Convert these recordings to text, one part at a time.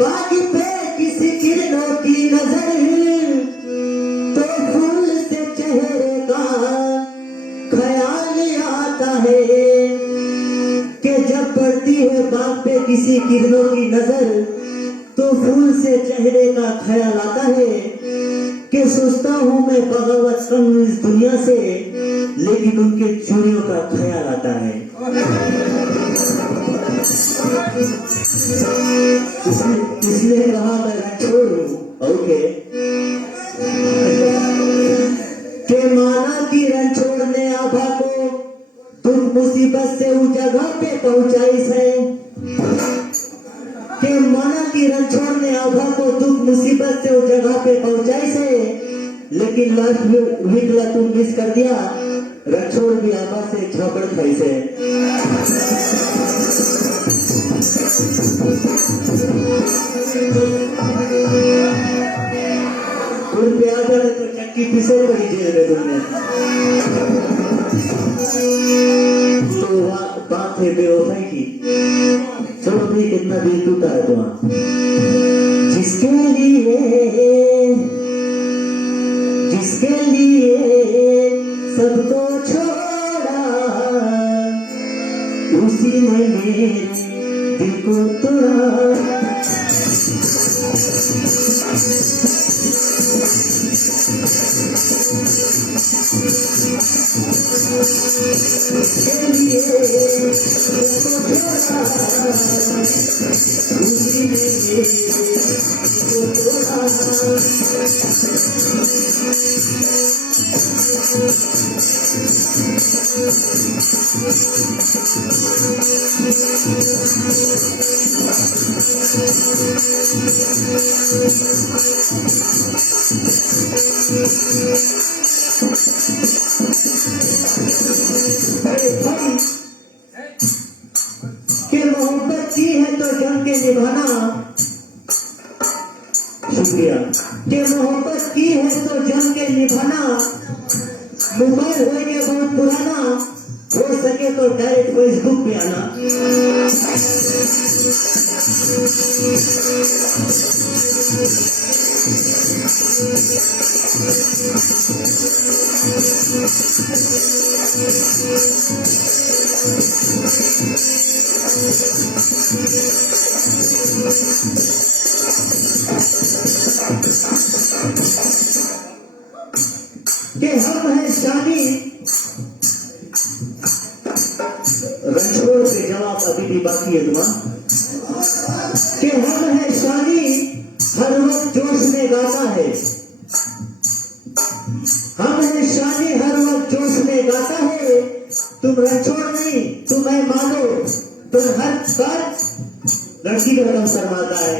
बाग पे किसी किरणों की नजर तो फूल से चेहरे का ख्याल आता है कि जब पड़ती है बाग पे किसी किरणों की नजर तो फूल से चेहरे का ख्याल आता है कि सोचता हूँ मैं बगावत करूँ इस दुनिया से, लेकिन उनके चोरियों का ख्याल आता है। इसलिए कहा मैं छोड़ू ओके के माना की रन छोड़ने आभा को तुम मुसीबत से उस जगह पे पहुंचाई से के माना की रन छोड़ने आभा को तुम मुसीबत से उस जगह पे पहुंचाई से, लेकिन लास्ट वीकला तुम मिस कर दिया रन छोड़ भी आभा से झपड़ खाई से। पे आ जाए तो चक्की पिसे पड़ी जेल में तुमने। तो बात है बेवफाई की। चलो भाई कितना दिल टूटा है तुम्हारा। जिसके लिए सबको छोड़ा उसी ने मेरे दिल को तोड़ा। कि मोहब्बत की है तो जम के निभाना। शुक्रिया। कि मोहब्बत की है तो जम के निभाना। मोबाइल होएंगे बहुत पुराना, हो सके तो डायरेक्ट फेसबुक पे आना। कि हम हैं शादी रणछोड़ के जवाब अभी भी बाकी है तुम्हारा। कि हम हैं शादी हर वक्त जोश में गाता है। हम हैं शादी हर वक्त जोश में गाता है। तुम रणछोड़ नहीं तुम्हें मानो तो हर बार लड़की का कदम शर्माता है।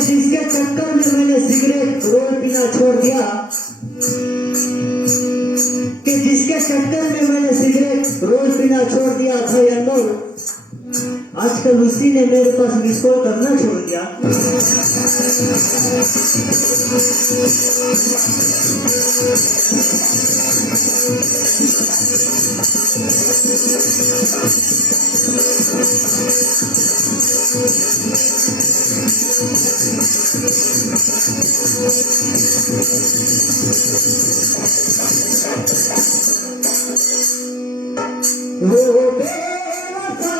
जिसके चक्कर में मैंने सिगरेट रोज पीना छोड़ दिया। कि जिसके चक्कर में मैंने सिगरेट रोज पीना छोड़ दिया था अनमोल, आजकल उसी ने मेरे पास मिस कॉल करना छोड़ दिया। वो बेवफा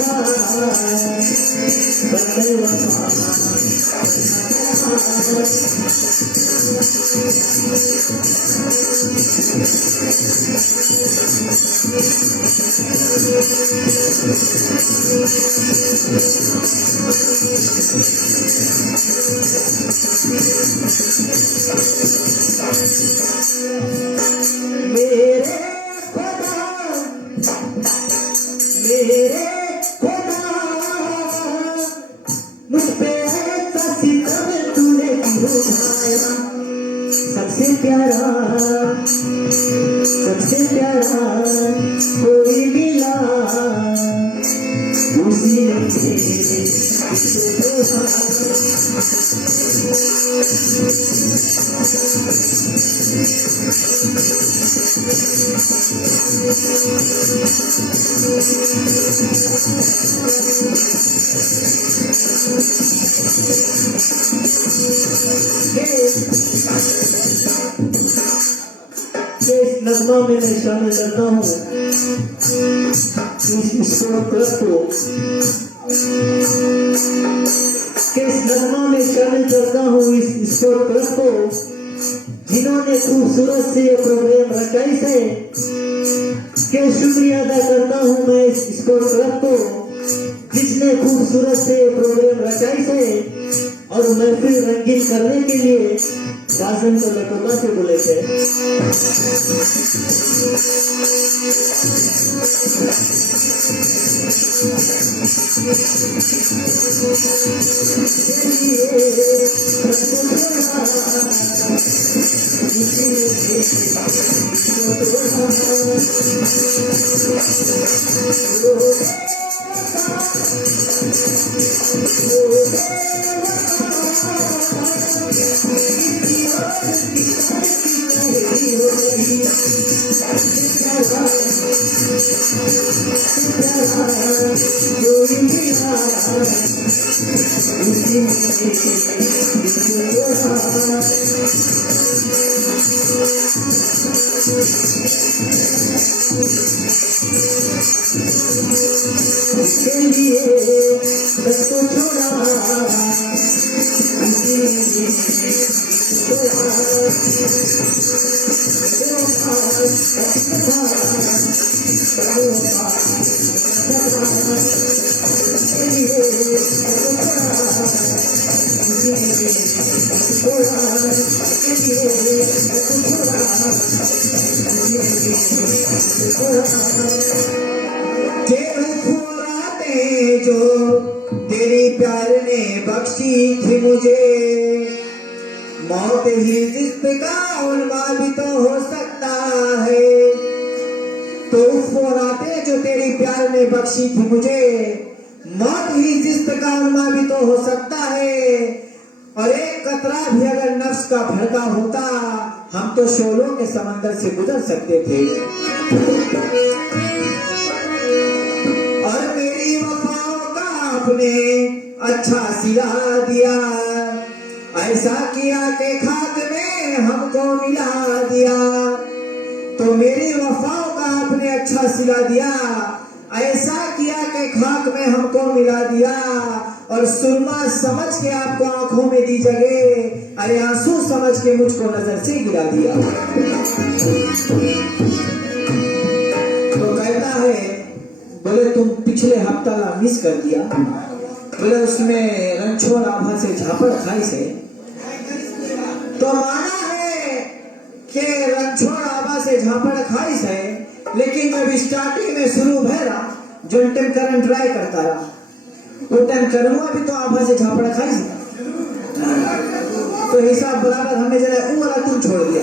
था पर मैं वफा मेरे खुदा मुझ पे ऐसा सितम तूने क्यों ढाया सबसे प्यारा कोई मिला उसी ने इस नगमा में मैं शामिल करता हूँ इस नगमा में शामिल करता हूँ इस को जिन्होंने खूबसूरत से ये प्रोग्राम रचाई से के शुक्रिया अदा करता हूँ मैं इस को जिसने खूबसूरत से प्रोग्राम रचाई से और महफिल रंगीन करने के लिए शासन को लटोला से बोले थे। इसके लिए सबको छोड़ा जो तेरी प्यार ने बख्शी थी मुझे मौत ही जिस्म का उन्मा भी तो हो सकता है। तो वो रातें जो तेरी प्यार ने बख्शी थी मुझे मौत ही जिस्म का उन्मा भी तो हो सकता है। और एक कतरा भी अगर नफ्स का भड़का होता हम तो शोलों के समंदर से गुजर सकते थे। और मेरी वफाओं का आपने अच्छा सिला दिया, ऐसा किया कि खाक में हमको मिला दिया। तो मेरी वफाओं का आपने अच्छा सिला दिया, ऐसा किया कि खाक में हमको मिला दिया। और सुरमा समझ के आपको आंखों में दी जगह, अरे आंसू समझ के मुझको नजर से गिरा दिया। तो कहता है बोले तुम पिछले हफ्ता मिस कर दिया, बोले उसमें रणछोड़ आभा से झापड़ खाई से। तो माना है कि रणछोड़ आभा से झापड़ खाई से, लेकिन जब स्टार्टिंग में शुरू भैरा जो टाइम करंट ट्राई करता रहा वो टाइम करूंगा भी तो आभा से झापड़ खाई से। तो हिसाब बराबर हमें जरा वो वाला तुम छोड़ दिया।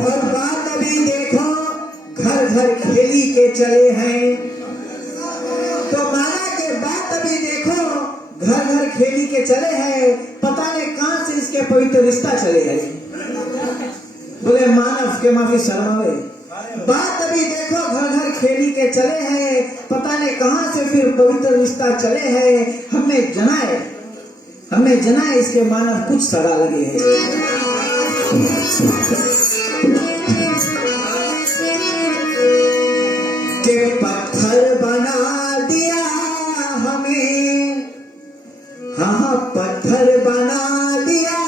और बात अभी देखो घर घर खेली के चले हैं। तो माना के बात अभी देखो घर घर खेली के चले हैं, पता नहीं कहां से इसके पवित्र रिश्ता चले हैं। बोले मानव के माफी शर्मावे, बात अभी देखो घर घर खेली के चले हैं, पता नहीं कहां से फिर पवित्र रिश्ता चले हैं। हमें जनाए इसके मानव कुछ सड़ा लगे हैं। ईंट पत्थर बना दिया हमें, हाँ पत्थर बना दिया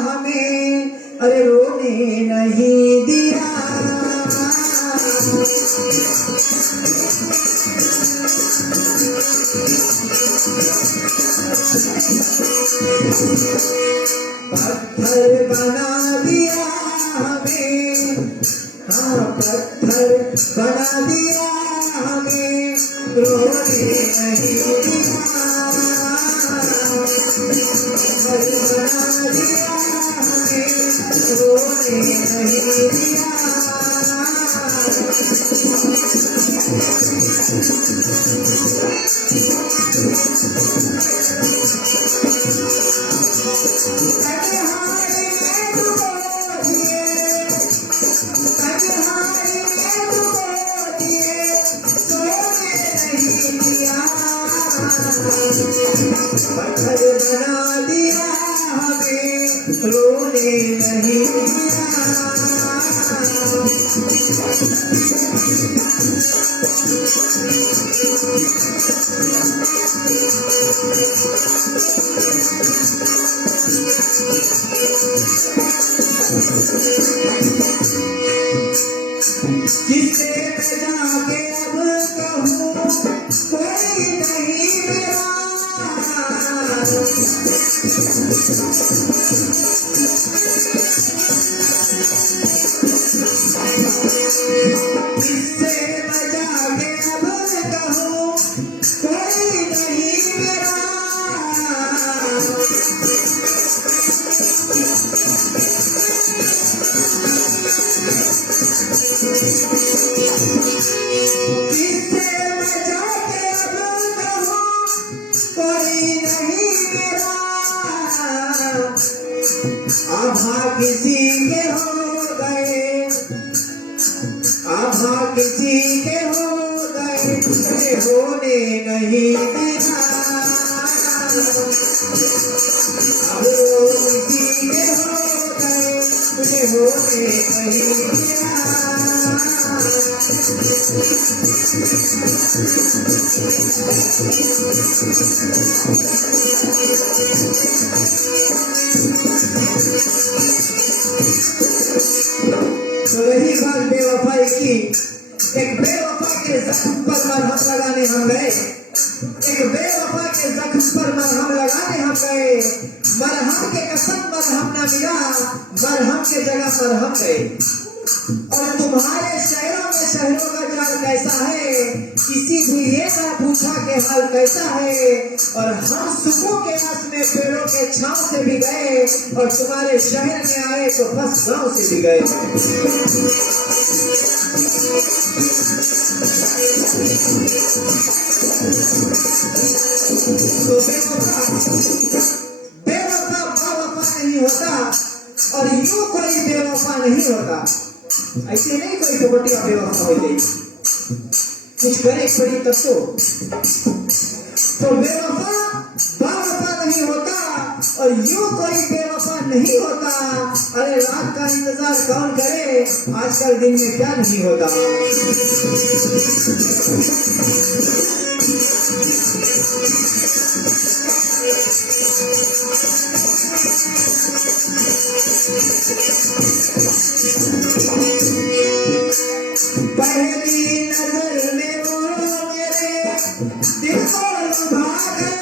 हमें, अरे रोने नहीं दिया। पत्थर बना दिया हमें, हाँ पत्थर बना दिया हमें, रोने नहीं दिया। पत्थर बना दिया हमें, रोने नहीं दिया। पत्थर बना दिया हमें, रोने नहीं दिया। किसे मैं जाके अब कहूँ, कोई नहीं मेरा। किससे मैं जाके अब कहूँ, कोई नहीं मेरा। आभा किसी के हो गए, आभा किसी के हो गए, मुझे होने नहीं दिया। अब किसी के हो गए, मुझे होने नहीं दिया। तो रही बात बेवफाई की, एक बेवफा के जख्म पर मरहम लगाने हम गए, एक बेवफा के जख्म पर मरहम लगाने हम गए। मरहम के कसम मरहम ना मिला, मरहम के जगह मरहम गए। और तुम्हारे शहरों में शहरों का जाल कैसा है, किसी भी ये ना पूछा के हाल कैसा है। और हम सुबह के आस में पेड़ों के छांव से भी गए, और तुम्हारे शहर में आए तो बस गांव से भी गए। तो बेवफा बावफा नहीं होता, और यूं कोई बेवफा नहीं होता। ऐसे नहीं कोई टुकटिया बेवफा हो जाए, कुछ करे पड़ी तब तो बेवफा बावफा नहीं होता, और यूं कोई बेवफा नहीं होता। अरे रात का इंतजार कौन करे, आजकल दिन में क्या नहीं होता। पहली नजर में वो मेरे दिल को लुभा गए।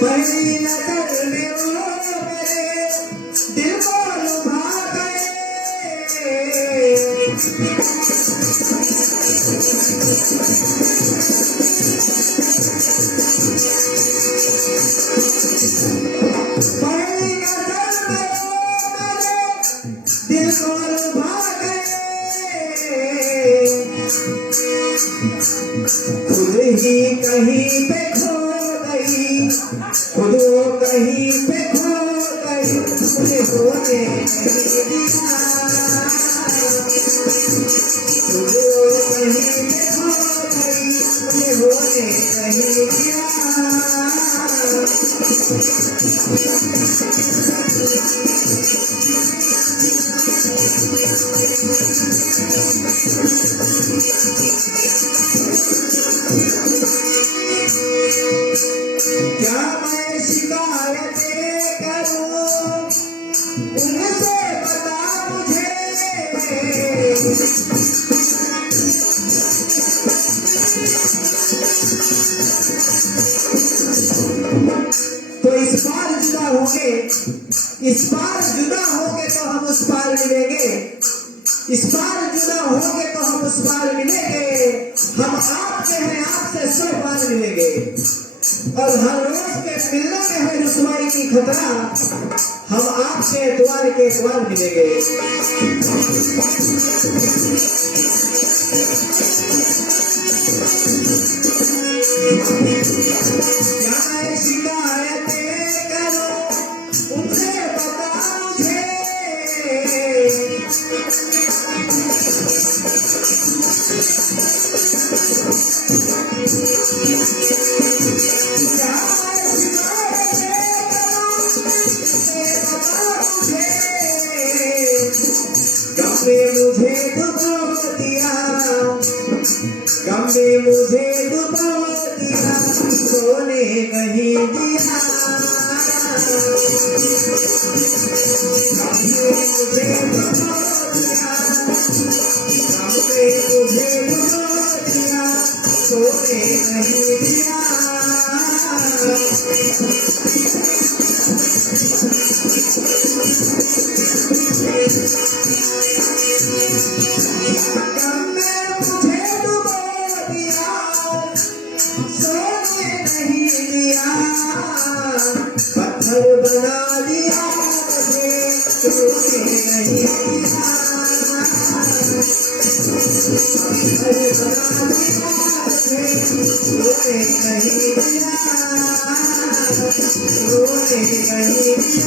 पहली नजर में वो मेरे दिल को लुभा गए। पहली नजर में मेरे दिल को लुभा गए। खुद ही कहीं पे खो गई, खुद कहीं पे खो गई, मुझे होने नहीं दिया। खुद कहीं पे खो गई, मुझे होने नहीं दिया। क्या मैं शिकायतें करूं उनसे बता मुझे। तो इस पार जुदा होंगे, इस पार जुदा होंगे तो हम उस पार मिलेंगे, इस पार जुदा होंगे तो हम उस पार मिलेंगे। हम आपके हैं, आपसे 100 पार मिलेंगे। और हर रोज के मिलने में है रुसवाई की खतरा, हम आपसे एतवार के एतवार मिलेंगे। क्या मैं शिकायतें करूं उनसे बता मुझे। मुझे डुबा दिया, गम ने मुझे डुबा दिया, सोने नहीं दिया। गम ने मुझे डुबा दिया, गम ने मुझे डुबा दिया, सोने नहीं दिया। पत्थर बना दिया मुझे, सोने नहीं दिया। पत्थर बना दिया मुझे, सोने नहीं दिया, सोने नहीं दिया,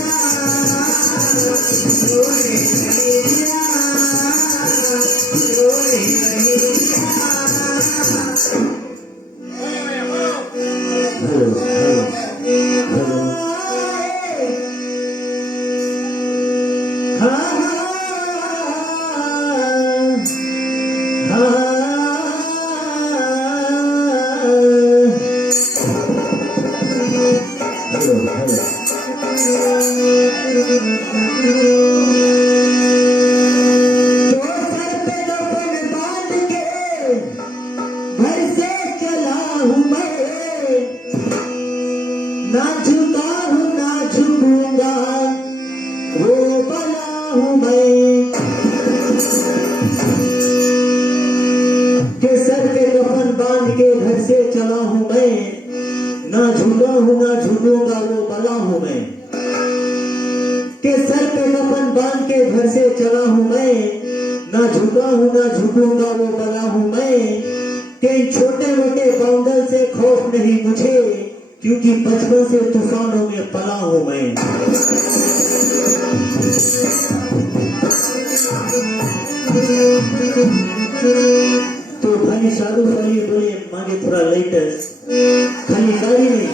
सोने नहीं दिया, सोने नहीं दिया। ना झुका हूँ ना झुकूंगा, वो बना हूँ मैं। के सर पे कफन बांध के घर से चला हूँ मैं, ना झुका हूँ ना झुकूंगा, वो बना हूँ मैं। के सर पे कफन बांध के घर से चला हूँ मैं, ना झुका हूँ ना झुकूंगा, वो बना हूँ मैं। के छोटे मोटे बाउंडर से खौफ नहीं मुझे, क्योंकि बचपन से तूफानों में पला हूं मैं। तो खाली शाहरुख खाली बोले मांगे थोड़ा लेटेस्ट, खाली गाड़ी नहीं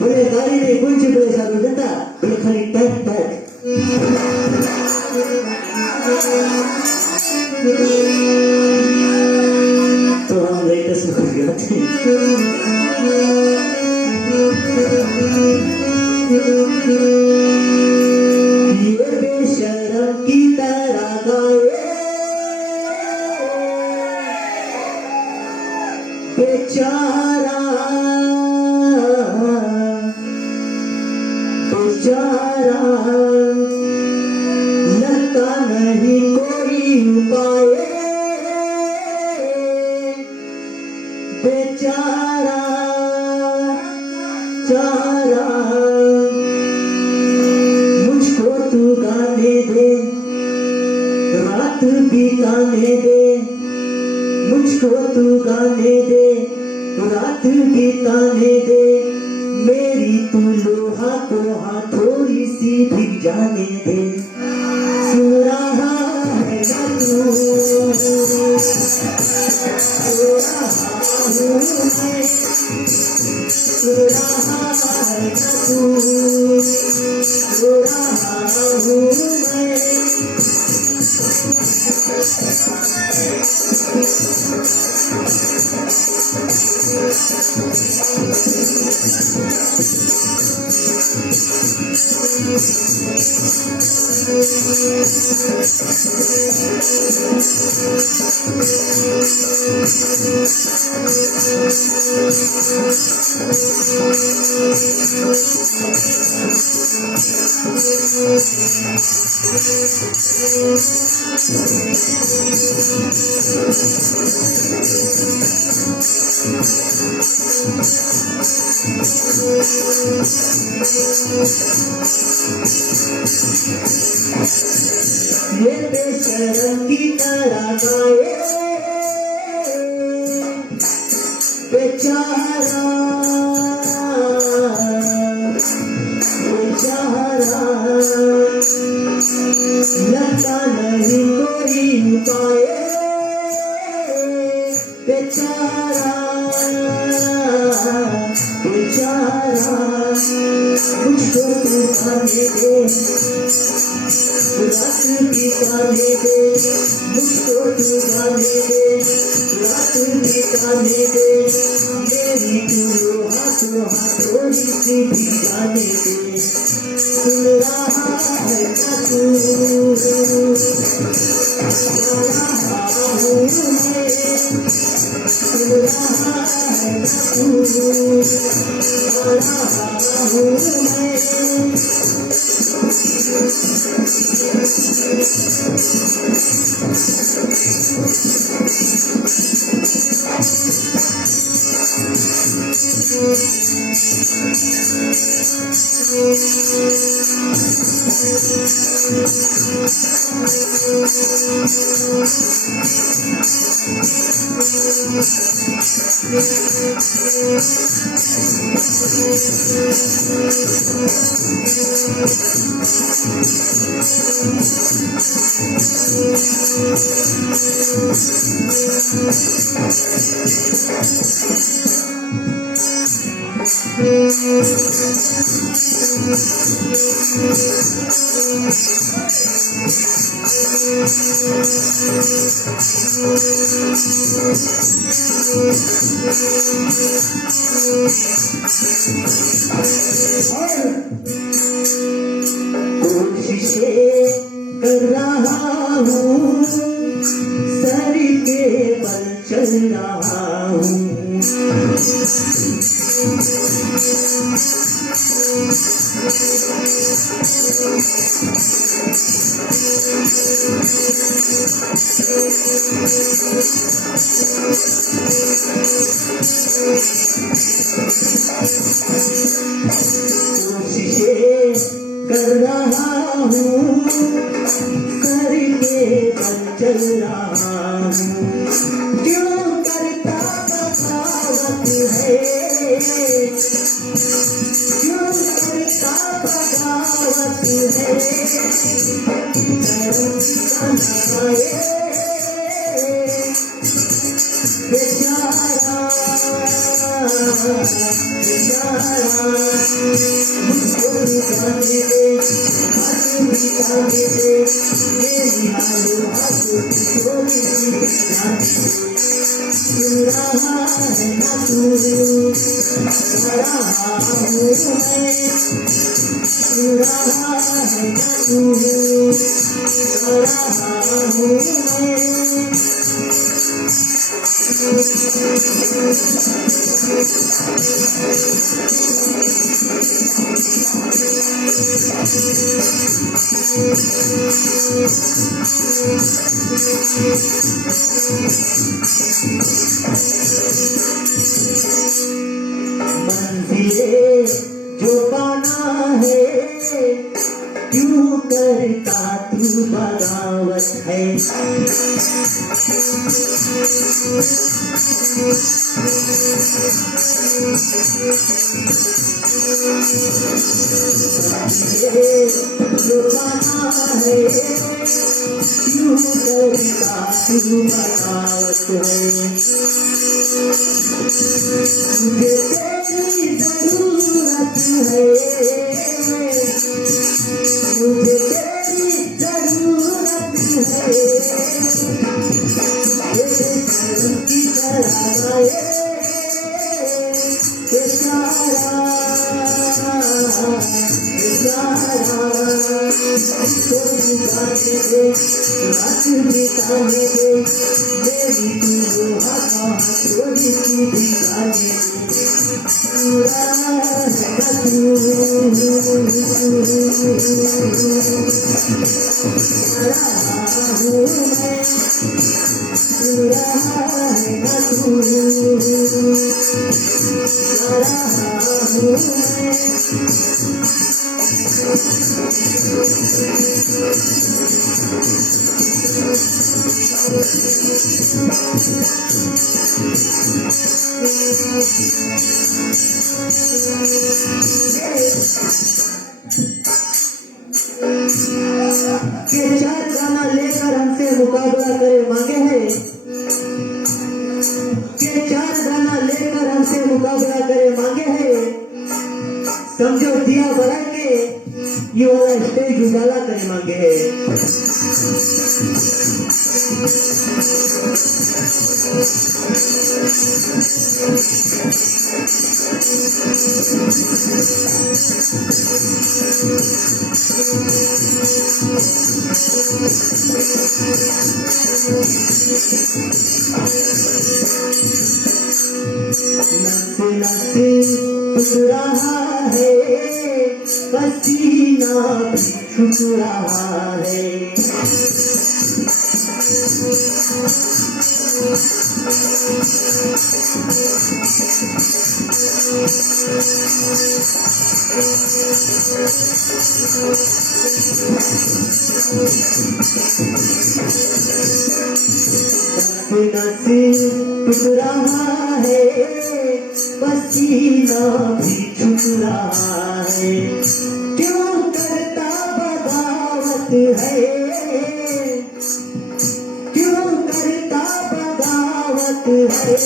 बोले, गाड़ी नहीं कुछ बोले शाहरुख जनता बोले खाली टैक टैक। तो हम लेटेस्ट में खुश गए। ये बेशरम की तरह गाए, बेचारा बेचारा, लगता नहीं कोई उपाय, बेचारा चारा। मुझको तू गाने दे, रात बिताने दे, मुझको तू गाने दे, रात बिताने दे। मेरी तू लोहा को थोड़ी सी भीग जाने दे। सुन रहा है ना तू, सो रहा हूँ मैं, सुन रहा है ना ये बेशरम की तरह गाए बेचारा बेचारा लगता नहीं कोई उपाय बेचारा बेचारा मुझको तू आने दे रात बिताने दे मुझको तू गाने दे रात बिताने दे मेरी तू हाथों हाथों सी भिगाने दे सुन रहा है क्या तू गा रहा हूँ मैं सुन रहा है क्या तू गा रहा हूँ मैं कोशिशें कर रहा हूँ सर के बल चल रहा हूँ कोशिशें कर रहा हूँ करके बल चल रहा हूँ क्यों करता बगावत है क्यों करता बगावत है बेचारा बेचारा मुझको जाने दे हाथ बिताने दे मेरी हाथों हाथों की थोड़ी सी जाने दे सुन रहा है ना तू गा रहा हूँ मैं सुन रहा है ना तू गा रहा हूँ मैं मंजिले जो पाना है क्यों करता तू बगावत है जो पाना है क्यों करता तू बगावत है मुझे तेरी जरूरत है मुझे तेरी जरूरत है तेरे कर्म की तरह गाए बेचारा बेचारा छोड़ी गाने दे रात बिताने दे मेरी तू हवा थोड़ी सी बिताने दे पूरा है ना तू रहा हूँ मैं पूरा है ना तू रहा हूँ मैं के चार गाना लेकर हमसे मुकाबला करे मांगे हैं के चार गाना लेकर हमसे मुकाबला करे मांगे हैं समझो दिया बढ़ा के ये वाला स्टेज उजाला करे मांगे हैं नसे नसे टूट रहा है पसीना भी छूट रहा है नसे टूट रहा है पसीना भी छूट रहा है क्यों करता बगावत है क्यों करता बगावत है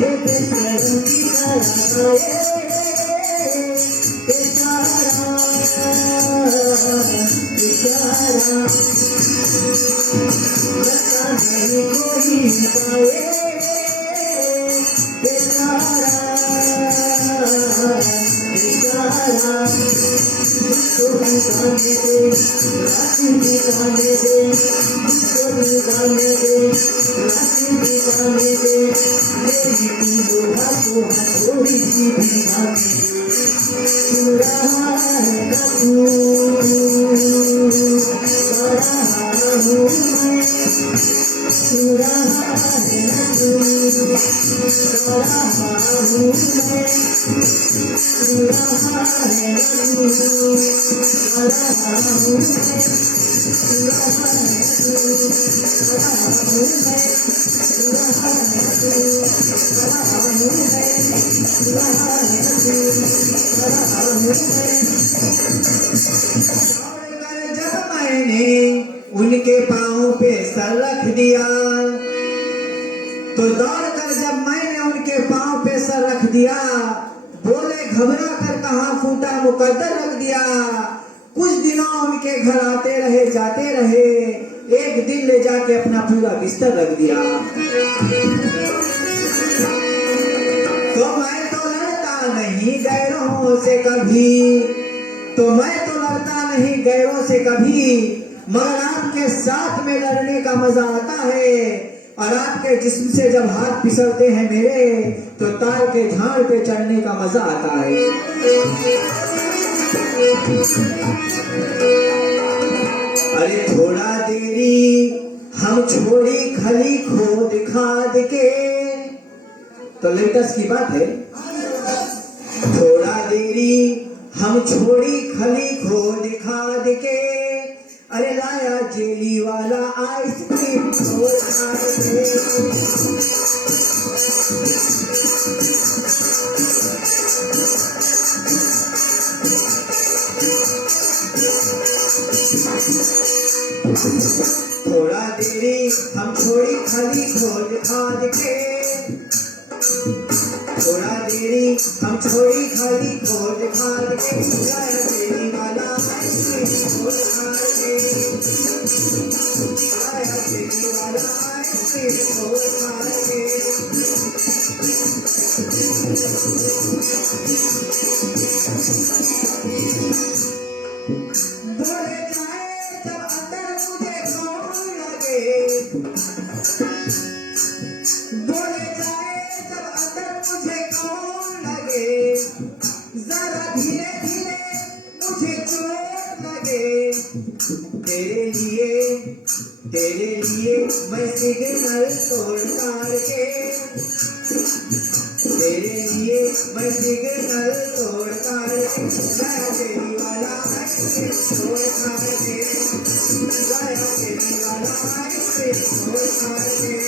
ये बेशर्म की तरह बेचारा बेचारा बता नहीं कोई पाए बेचारा बेचारा मुझको गाने दे रात बिताने दे मुझको गाने दे रात बिताने दे मेरी तू लोहा को थोड़ी सी बिताने दे तू रहा है ना तू रहा हूँ मैं तू रहा है ना तू रहा हूँ मैं तू रहा है ना तू रहा हूँ मैं तू रहा है तू रहा हूँ मैं तू रहा है तू रहा हूँ मैं तू रहा है तू रहा हूँ मैं जब मैंने उनके पाँव पे सर रख दिया तो दौड़ कर जब मैंने उनके पाँव पे सर रख दिया बोले घबरा कर कहाँ फूटा मुकद्दर रख दिया कुछ दिनों उनके घर आते रहे जाते रहे एक दिन ले जाके अपना पूरा बिस्तर रख दिया तो मैं तो लड़ता नहीं गैरों से कभी तो मैं तो लड़ता नहीं गैरों से कभी मगर आपके साथ में लड़ने का मजा आता है और आपके जिस्म से जब हाथ फिसलते हैं मेरे तो तार के झाड़ पे चढ़ने का मजा आता है अरे थोड़ा देरी हम छोड़ी खली खोद खाद के तो लेटेस्ट की बात है थोड़ा देरी हम छोड़ी खली खोद खाद के अरे लाया जेली वाला आइसक्रीम छोड़ खाए थोड़ा देरी हम छोड़ी खाली खोद खाद के थोड़ा देरी हम छोड़ी खाली खोद खाद के लाया जेली वाला आइसक्रीम छोड़ खाद के लाया जेली वाला आइसक्रीम छोड़ खाद के बोले जाए तेरे लिए मैं सिग्नल तोड़ तार के, तेरे लिए मैं सिग्नल तोड़ तार के, गया तेरी वाला ऐसे तोड़ तार के, गया तेरी वाला ऐसे तोड़ तार के।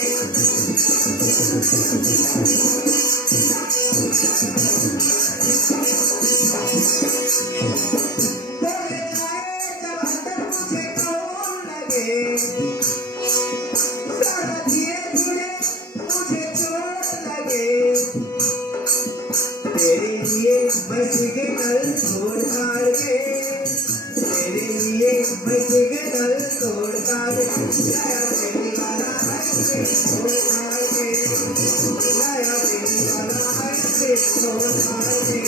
तेरे लिए मैं सिग्नल तोड़ तार के, तेरे लिए मैं सिग्नल तोड़ तार के, गया तेरी वाला ऐसे तोड़ तार के, गया तेरी वाला ऐसे तोड़ तार के।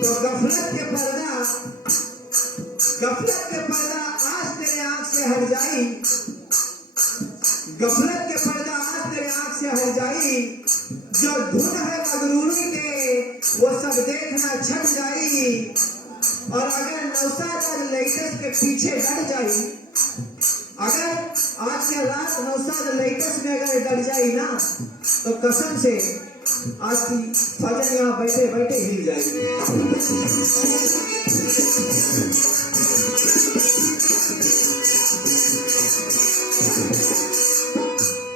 तो गफलत के पर्दा आज तेरे आंख से हट जाई, गफलत के पर्दा आज तेरे आंख से हट जाई, जो धुन है मगरूरी के वो सब देखना छट जाई। और अगर नौशाद लेटेस्ट के पीछे डट जाई, अगर आज के रात नौशाद लेटेस्ट में अगर डट जाई ना, तो कसम से आज की फजर यहाँ बैठे बैठे हिल जाएगी।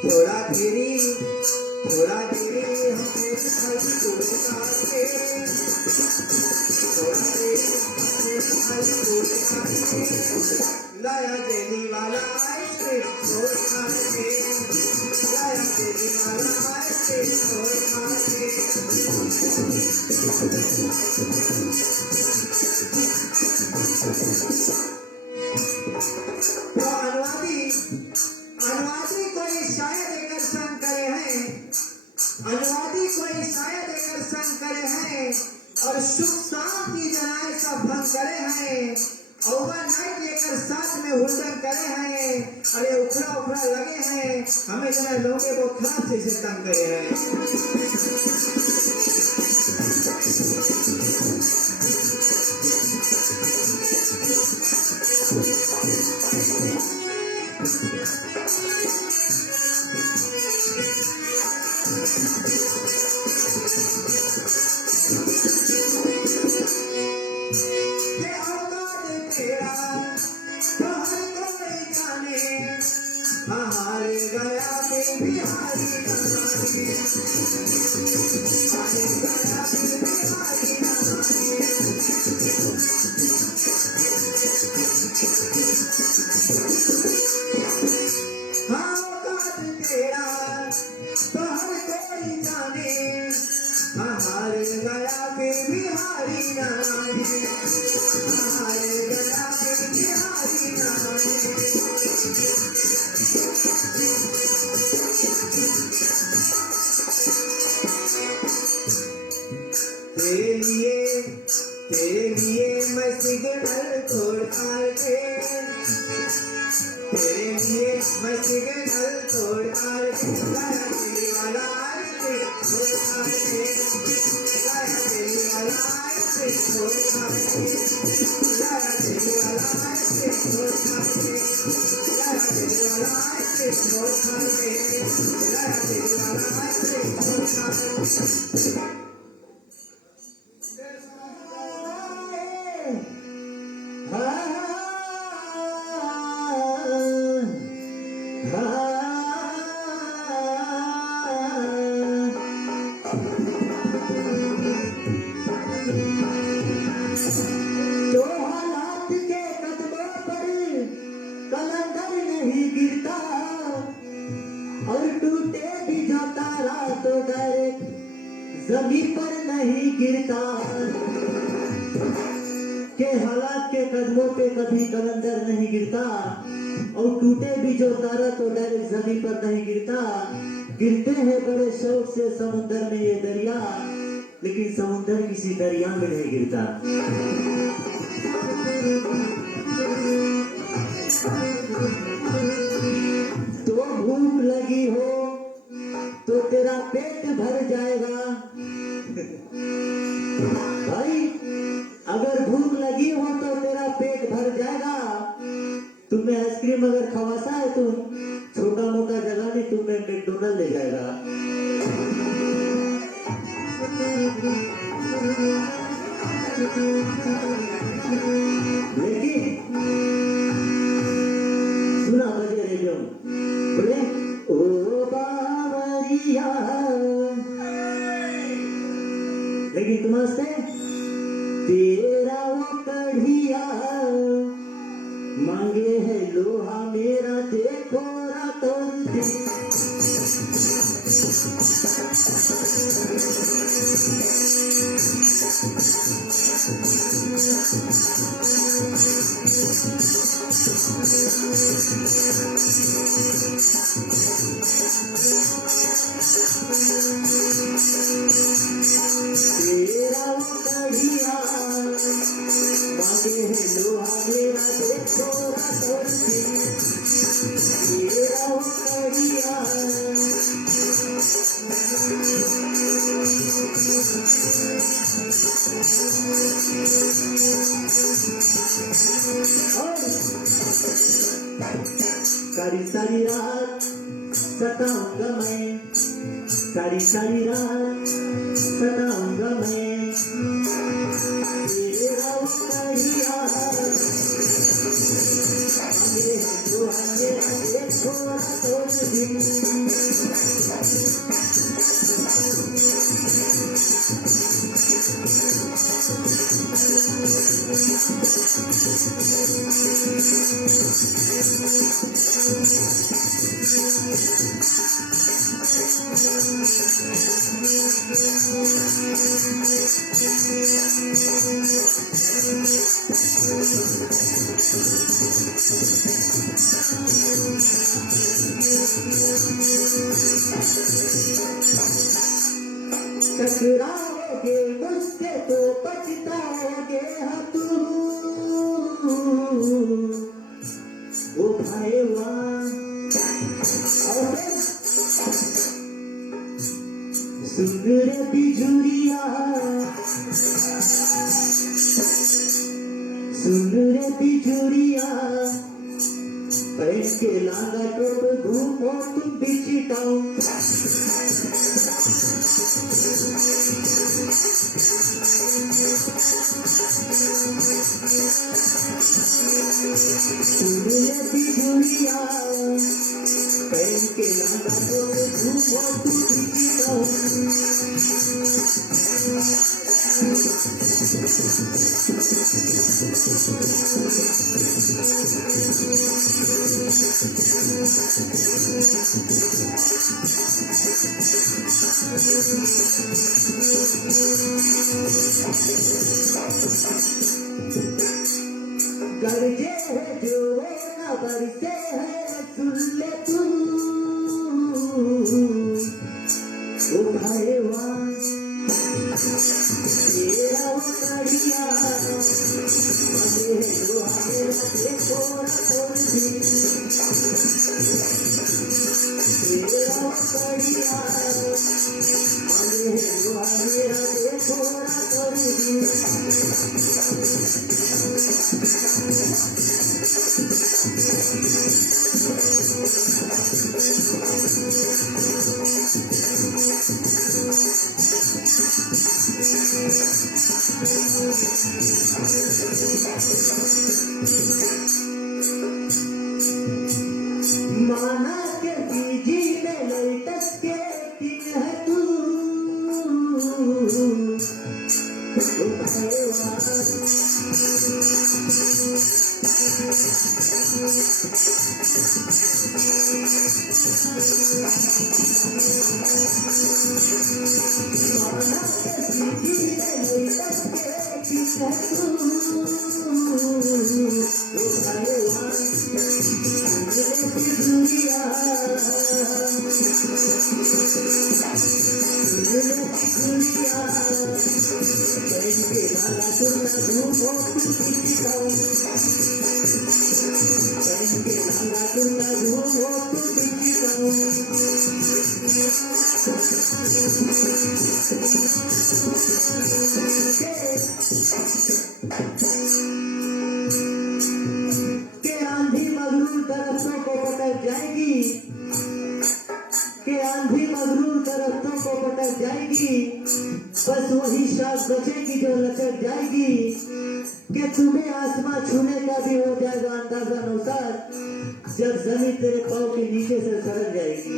थोड़ा देरी हम तेरी खाली तोड़ काटे, थोड़ा देरी हम तेरी खाली तोड़ काटे, लाया देने वाला ऐसे तोड़ काटे, लाया देने वाला ऐसे तोड़ काटे। तो अनुवादी कोई शायद देकर संग करे हैं, अनुवादी कोई शायद देकर संग करे हैं, और सुख शांति जनाए सब भंग करे हैं, ओवरनाइट लेकर साथ में हुल्डन करे हैं, अरे उखड़ा लगे हैं, हमें जो है लोगे वो खराब से तंग करे हैं। हार गया बिहारी नहाने, हार गया बिहारी नहाने। हाँ औकात तेरा तो हर कोई जाने, हाँ हार गया बिहारी नहाने, हाँ हार गया बिहारी नहाने। तेरे लिए मैं सिग्नल तोड़ तार के, तेरे लिए मैं सिग्नल तोड़ तार के, लाया तेरी वाला ऐसे तोड़ तार के, लाया तेरी वाला ऐसे तोड़ तार के, लाया तेरी वाला ऐसे तोड़ तार के, लाया तेरी वाला ऐसे तोड़ तार के, लाया तेरी वाला ऐसे तोड़ तार के। तो हालात के कदमों पर कलंदर नहीं गिरता, और टूटे भी जो तारा तो डायरेक्ट जमीन पर नहीं गिरता। के हालात के कदमों पे कभी कलंदर नहीं गिरता, और टूटे भी जो तारा तो डायरेक्ट जमीन पर नहीं गिरता। गिरते हैं बड़े शौक से समुंदर में ये दरिया, लेकिन समुंदर किसी दरिया में नहीं गिरता। तो भूख लगी हो तो तेरा तेरा पेट भर जाएगा। भाई अगर भूख लगी हो तो तेरा पेट भर जाएगा। तुम्हें आइसक्रीम अगर खवासा है तो छोटा मोटा जगह नहीं, तुम्हें मैकडोनल्ड ले जाएगा। लेकिन सुना बजे रेडियो बोले ओ बावरिया, लेकिन तुम्हारे तेरा वो कढ़िया मांगे है लोहा मेरा, देखो रातों दिन। तेरा वो कढ़िया मांगे है लोहा मेरा, देखो रातों दिन। तेरा वो कढ़िया सारी सारी रात सताऊंगा मैं, सारी सारी रात सताऊंगा मैं। तेरा वो कढ़िया मांगे है लोहा मेरा, देखो रातों दिन। टकराओगे मुझसे तो पछताओगे तुम, ओ भाईवान। सुन रे बिजुरिया, सुन रे बिजुरिया, पहन के लांगा टोप घूमो तुम बीची टाउन। सुन रे बिजुरिया, पहन के लांगा टोप घूमो तुम बीची टाउन। गरजे है जो न बरसे है, सुन ले तू ओ भाईवान। तेरा वो कढ़िया मांगे है लोहा मेरा, देखो रातों दिन। तेरा वो कढ़िया मांगे है लोहा मेरा, देखो रातों दिन। माना के बीजी में लटक के दिन है तू, ओ भाईवान। माना के बीजी में लटक के दिन है तू, ओ भाईवान। दुनिया दुनिया बहन के लाला सुनना धूमो तुझी गाऊं, बहन के लाला सुनना धूमो तुझी गाऊं। के आंधी मगरूर दरख्तों को पटक जाएगी, के आंधी मगरूर दरख्तों को पटक जाएगी, बस वही शाख बचेगी जो लचक जाएगी, कि तुम्हें आसमां छूने का भी हो जाएगा अंदाजा नौसार, जब जमीन तेरे पाँव के नीचे से सरक जाएगी।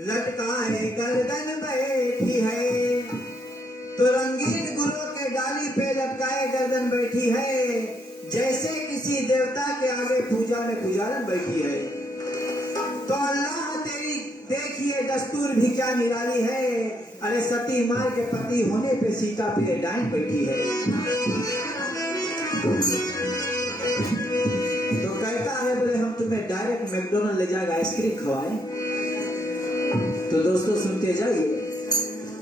लटकाए गर्दन बैठी है, तो रंगीन गुलों के डाली पे लटकाए गर्दन बैठी है, जैसे किसी देवता के आगे पूजा में पुजारन बैठी है। तो अल्लाह तेरी देखिए दस्तूर भी क्या निराली है, अरे सती माँ के पति होने पे सीता पे डाइन बैठी है। तो कहता है बोले हम तुम्हें डायरेक्ट मैकडोनल्ड ले जाएगा आइसक्रीम खवाए। तो दोस्तों सुनते जाइए,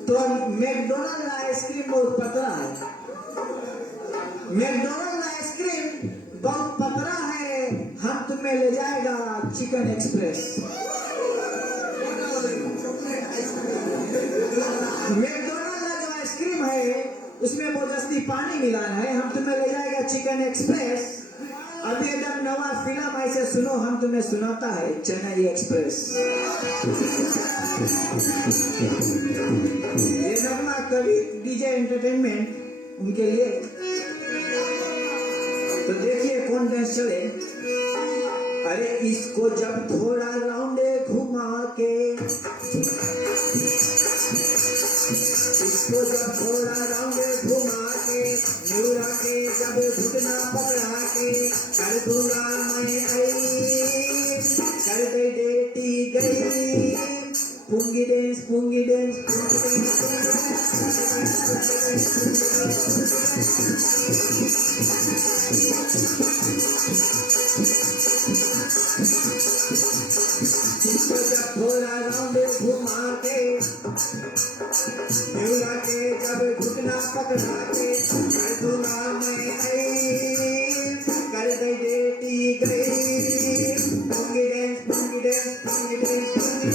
तो मैकडोनल्ड आइसक्रीम बहुत पतला है, मैकडोनल्ड आइसक्रीम बहुत पतला है, हम तुम्हें ले जाएगा चिकन एक्सप्रेस। मैकडोनल्ड का जो आइसक्रीम है उसमें जबरदस्ती पानी मिलाना है, हम तुम्हें ले जाएगा चिकन एक्सप्रेस। अभी एकदम नवा फिल्म ऐसे सुनो, हम तुम्हें सुनाता है चेन्नई एक्सप्रेस। ये नगमा कवि डीजे एंटरटेनमेंट उनके लिए। तो देखिए कौन डांस चले। अरे इसको जब थोड़ा राउंडे घुमा के, इसको जब थोड़ा राउंडे घुमा के, न्यूरा के जब घुटना पकड़ा के, कर दूंगा मैं कर दे देती गई, पुंगी डेंस पुंगी डेंस इसको जब थोड़ा राउंड घुमा के, न्यूरा के जब घुटना पकड़ा के, कर दूंगा मैं कर दे देती गई, पुंगी डेंस पुंगी डेंस पुंगी डेंस पुंगी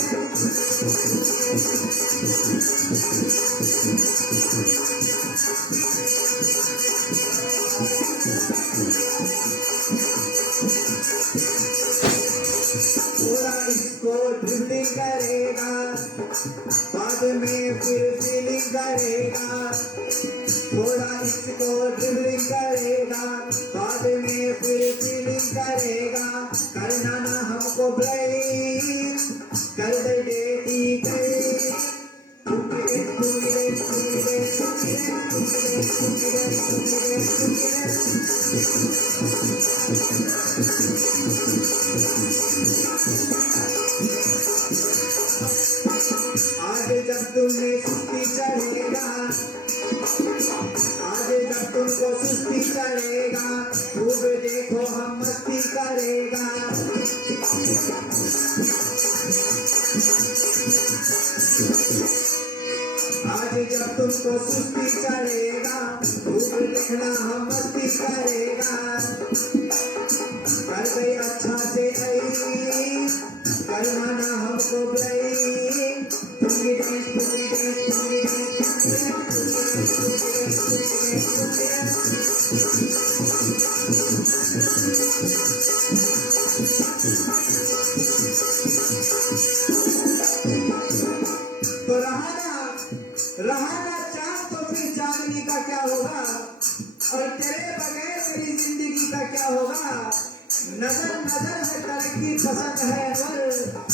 थोड़ा इसको ड्रिबलिंग करेगा, बाद में फिर फीलिंग करेगा, थोड़ा इसको ड्रिबलिंग करेगा, बाद में फिर फीलिंग करेगा, करना ना हमको ब्लेम, कर दे देती गई, आज जब तुम्हें सुस्ती चढ़ेगा, आज जब तुमको सुस्ती चढ़ेगा, खूब देखो हम मस्ती करेगा। आज जब तुमको सुस्ती चढ़ेगा, खूब देखना हम मस्ती करेगा, कर गई अच्छा से आई, करना ना हमको ब्लेम, पुंगी डेंस पुंगी डेंस पुंगी तो रहाना चांद तो फिर चांदनी का क्या होगा, और तेरे बगैर मेरी जिंदगी का क्या होगा? नजर नजर है तरक्की पसंद है अनवर,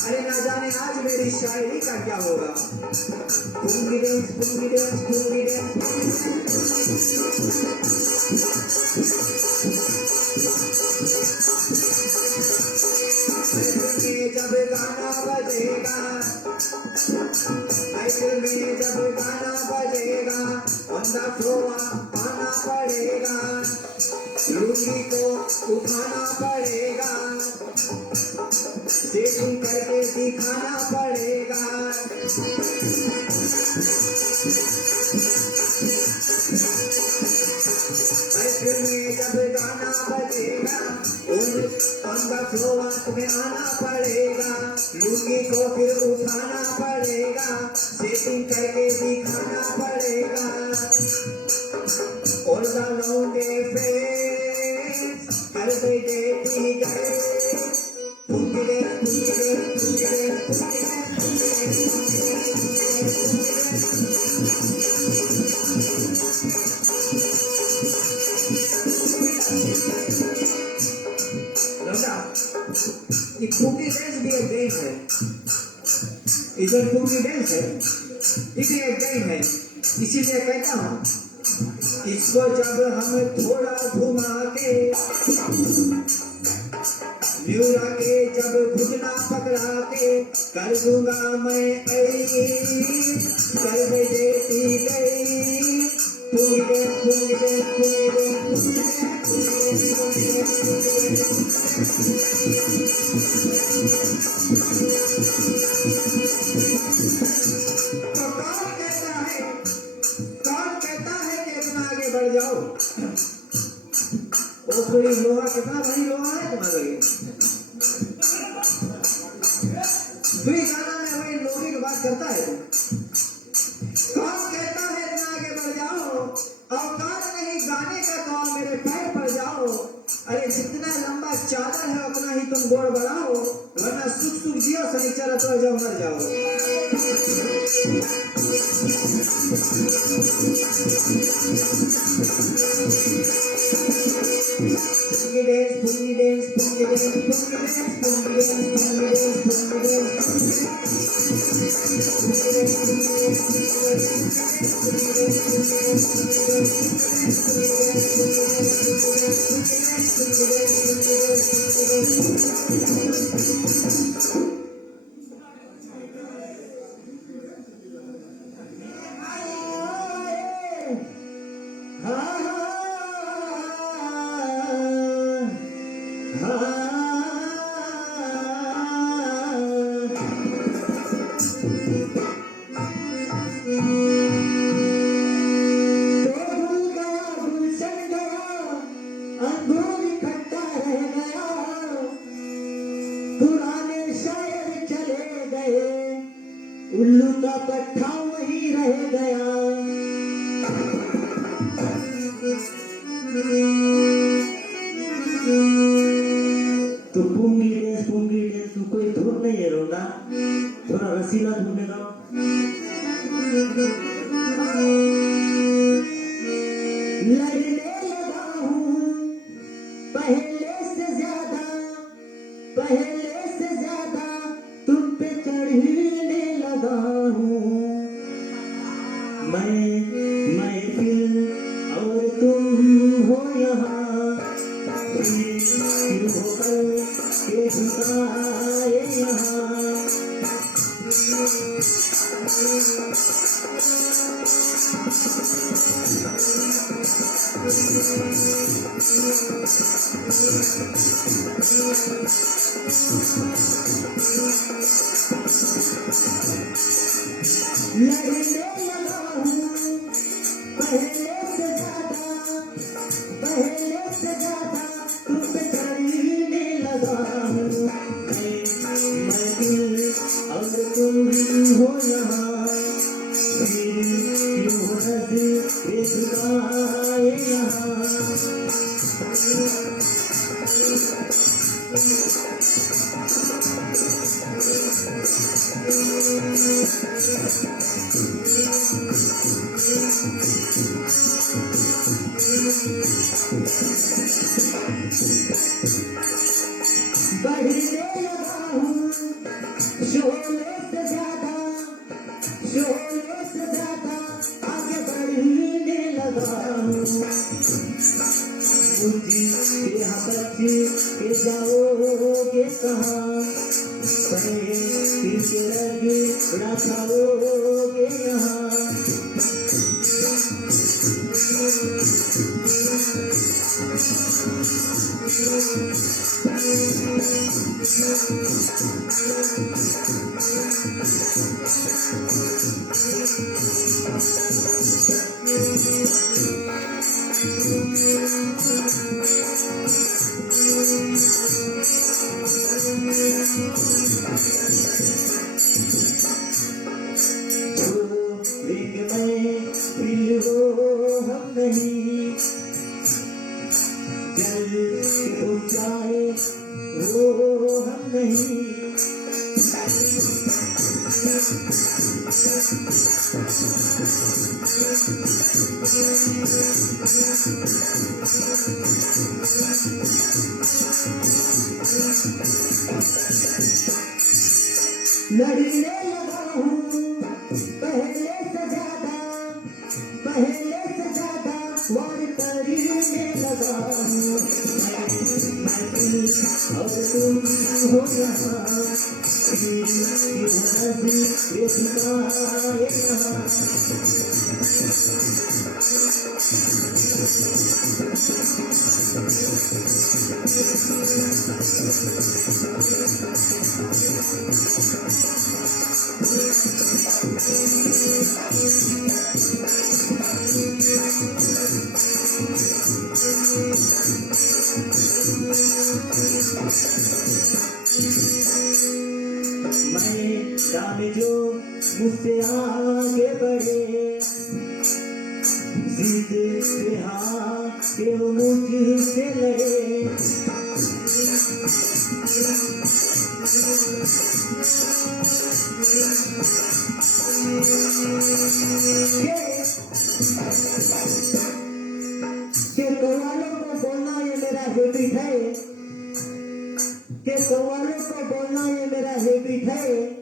अरे ना जाने आज मेरी शायरी का क्या होगा। पूंगी डेंस पूंगी डेंस पूंगी डेंस जब गाना बजेगा, साइकिल में जब गाना बजेगा, बंदा खोआ पाना पड़ेगा, लुंगी को उठाना पड़ेगा, सेटिंग करके दिखाना पड़ेगा। साइकिल में जब गाना बजेगा, बंदा खोआ में आना पड़ेगा, लुंगी को फिर उठाना पड़ेगा, सेटिंग करके दिखाना पड़ेगा। All the lonely face, हर बजे दी जाए, पूंजले पूंजले पूंजले लौटा, ये पूंगी डांस भी एक गेम है। ये जो पूंगी डांस है, ये भी एक गेम है। इसीलिए कहता हूँ, इसको जब हम थोड़ा घुमा के, म्यूरा के जब घुटना पकड़ा के, कर दूंगा मैं कर देती गई, पूरे पूरे पूरे बढ़ जाओ। वो कोई लोहा कितना भारी लोहा है तुम्हारे लिए? दुई गाना में वही लोहे की बात करता है। कौन कहता है इतना आगे बढ़ जाओ, औकात नहीं गाने का तो आओ मेरे पैर पर जाओ। अरे जितना लंबा चादर है उतना ही तुम गोड़ बढ़ाओ, वरना सुख सुख जियो शनिचर तो जब मर जाओ। Pungi dance, pungi dance, pungi dance, pungi dance, pungi dance, pungi dance, pungi पुराने शायर चले गए, उल्लू का पट्टा वहीं रह गया। तो पूंगी डेंस तू कोई धुन नहीं है रोना, थोड़ा रसीला धुन गाओ। लड़ने लगा हूँ पहले से ज्यादा, पहले से ज्यादा तुम पे चढ़ने लगा हूँ। मैं दिल और तुम हो यहाँ, फिर होकर के झुकाए यहाँ। लड़ने लगा हूँ पहले से ज्यादा, पहले से ज्यादा तुम पे चढ़ने लगा हूँ। मैं दिल और तुम हो यहाँ, फिर यूं हंस के झुकाए यहाँ। कहाँ पीछे रंग ना खाओगे यहाँ हम नहीं जल के जाए वो हम नहीं लड़ने लगा हूँ पहले से ज्यादा वार करने लगा हूँ और तुम हो यहाँ मैं जो मुझसे आगे बढ़े जिद से हाँ के वो मुझसे लड़े के कव्वालों को बोलना ये मेरा हैबिट है के कव्वालों को बोलना ये मेरा हैबिट है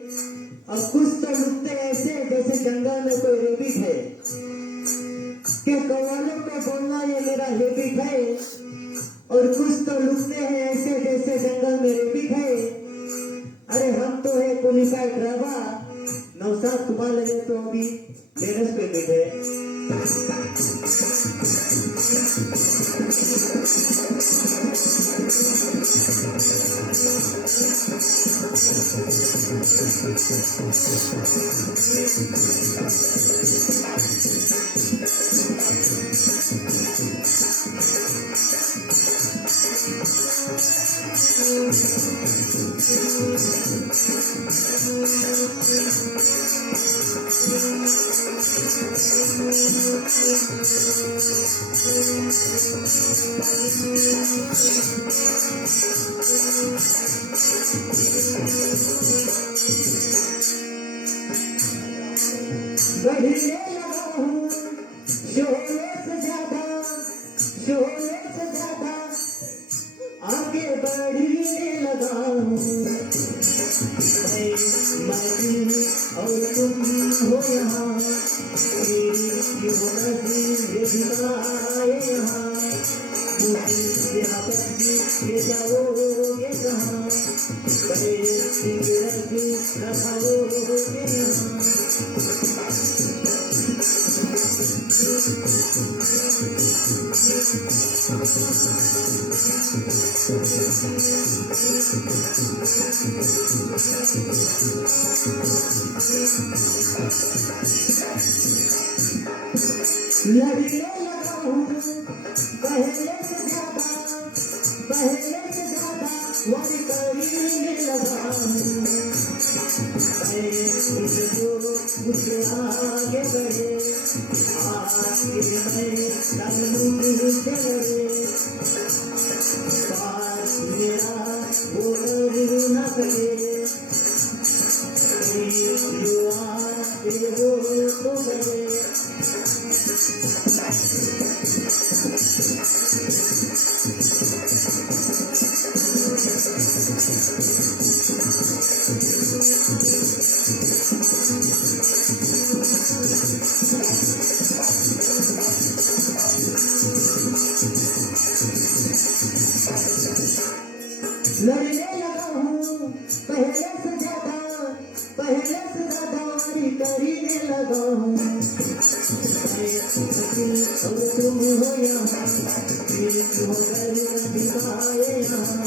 और कुछ तो लुकते ऐसे जैसे जंगल में कोई रेबिट है कि कव्वालों को बोलना ये मेरा हैबिट है और कुछ तो लुकते हैं ऐसे जैसे जंगल में रेबिट है अरे हम तो है क्वालिफाइड ड्राइवर नौसाद तुम्हारा लगे तो अभी मेहनत पे मिले बढ़ने लगा हूँ शोले से ज्यादा आगे बढ़ने लगा हूँ मैं और तुम हो यहाँ मेरी नदी दिखाए यहाँ यहाँ पर ये जाओगे कहाँ न खाओगे यहाँ लड़ने लगा हूँ पहले से ज्यादा वार करने लगा हूँ मुझसे आगे बढ़े आगे मैं मुझसे लड़े पास मेरा वो न करे जो आते वो तो बड़े लड़ने लगा हूँ लगा हूँ और तुम हो यहाँ फिर क्यों घर दिखाए यहाँ